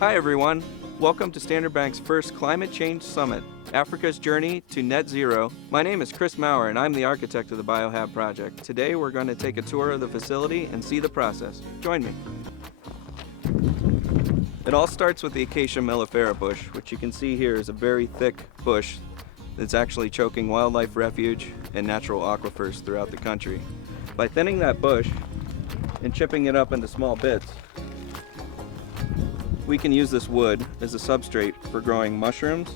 Hi everyone, welcome to Standard Bank's first Climate Change Summit, Africa's Journey to Net Zero. My name is Chris Maurer and I'm the architect of the Biohab project. Today we're going to take a tour of the facility and see the process. Join me. It all starts with the Acacia mellifera bush, which you can see here is a very thick bush that's actually choking wildlife refuge and natural aquifers throughout the country. By thinning that bush and chipping it up into small bits, we can use this wood as a substrate for growing mushrooms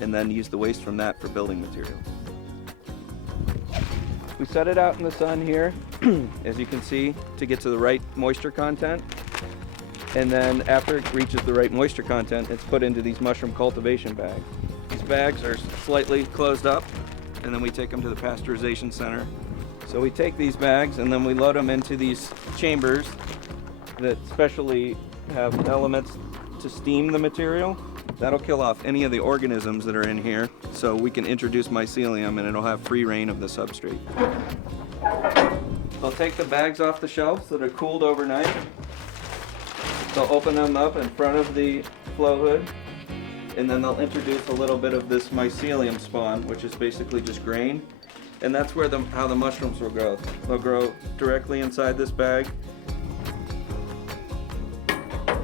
and then use the waste from that for building materials. We set it out in the sun here, as you can see, to get to the right moisture content. And then after it reaches the right moisture content, it's put into these mushroom cultivation bags. These bags are slightly closed up, and then we take them to the pasteurization center. So we take these bags and then we load them into these chambers that specially have elements to steam the material. That'll kill off any of the organisms that are in here, so we can introduce mycelium and it'll have free reign of the substrate. They'll take the bags off the shelves that are cooled overnight. They'll open them up in front of the flow hood, and then they'll introduce a little bit of this mycelium spawn, which is basically just grain. And that's where how the mushrooms will grow. They'll grow directly inside this bag.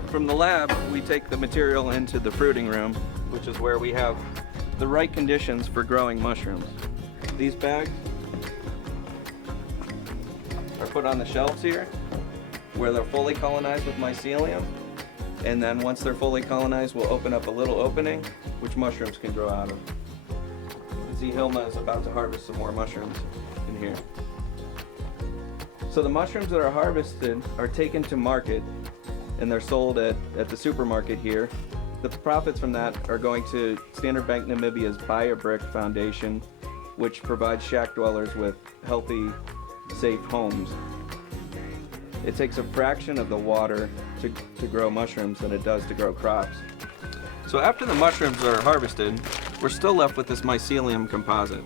From the lab, we take the material into the fruiting room, which is where we have the right conditions for growing mushrooms. These bags are put on the shelves here, where they're fully colonized with mycelium. And then once they're fully colonized, we'll open up a little opening, which mushrooms can grow out of. You can see Hilma is about to harvest some more mushrooms in here. So the mushrooms that are harvested are taken to market and they're sold at the supermarket here. The profits from that are going to Standard Bank Namibia's Biobrick Foundation, which provides shack dwellers with healthy, safe homes. It takes a fraction of the water to grow mushrooms than it does to grow crops. So after the mushrooms are harvested, we're still left with this mycelium composite.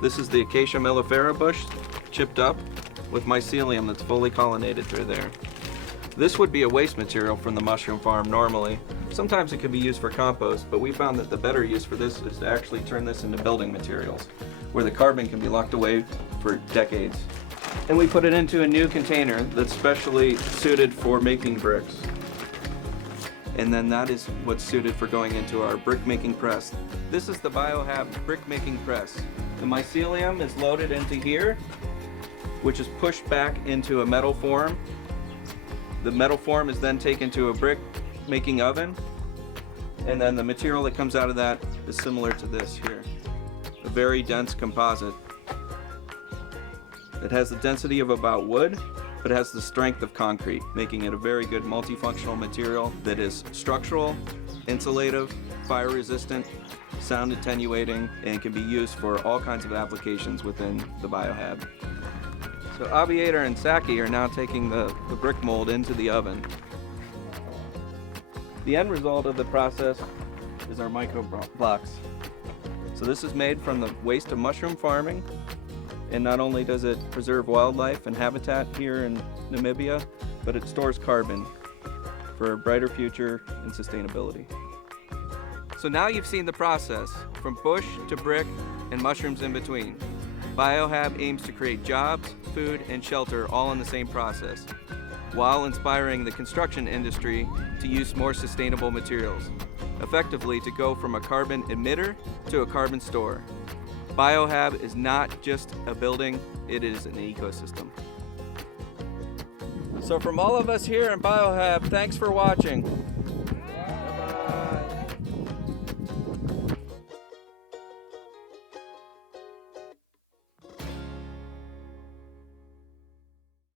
This is the Acacia mellifera bush chipped up with mycelium that's fully colonnaded through there. This would be a waste material from the mushroom farm normally. Sometimes it can be used for compost, but we found that the better use for this is to actually turn this into building materials, where the carbon can be locked away for decades. And we put it into a new container that's specially suited for making bricks. And then that is what's suited for going into our brick making press. This is the Biohab brick making press. The mycelium is loaded into here, which is pushed back into a metal form. The metal form is then taken to a brick making oven, and then the material that comes out of that is similar to this here. A very dense composite. It has the density of about wood, but it has the strength of concrete, making it a very good multifunctional material that is structural, insulative, fire resistant, sound attenuating, and can be used for all kinds of applications within the Biohab. So Aviator and Saki are now taking the brick mold into the oven. The end result of the process is our micro blocks. So this is made from the waste of mushroom farming, and not only does it preserve wildlife and habitat here in Namibia, but it stores carbon for a brighter future and sustainability. So now you've seen the process, from bush to brick and mushrooms in between. Biohab aims to create jobs, food, and shelter all in the same process, while inspiring the construction industry to use more sustainable materials, effectively to go from a carbon emitter to a carbon store. Biohab is not just a building, it is an ecosystem. So from all of us here in Biohab, thanks for watching.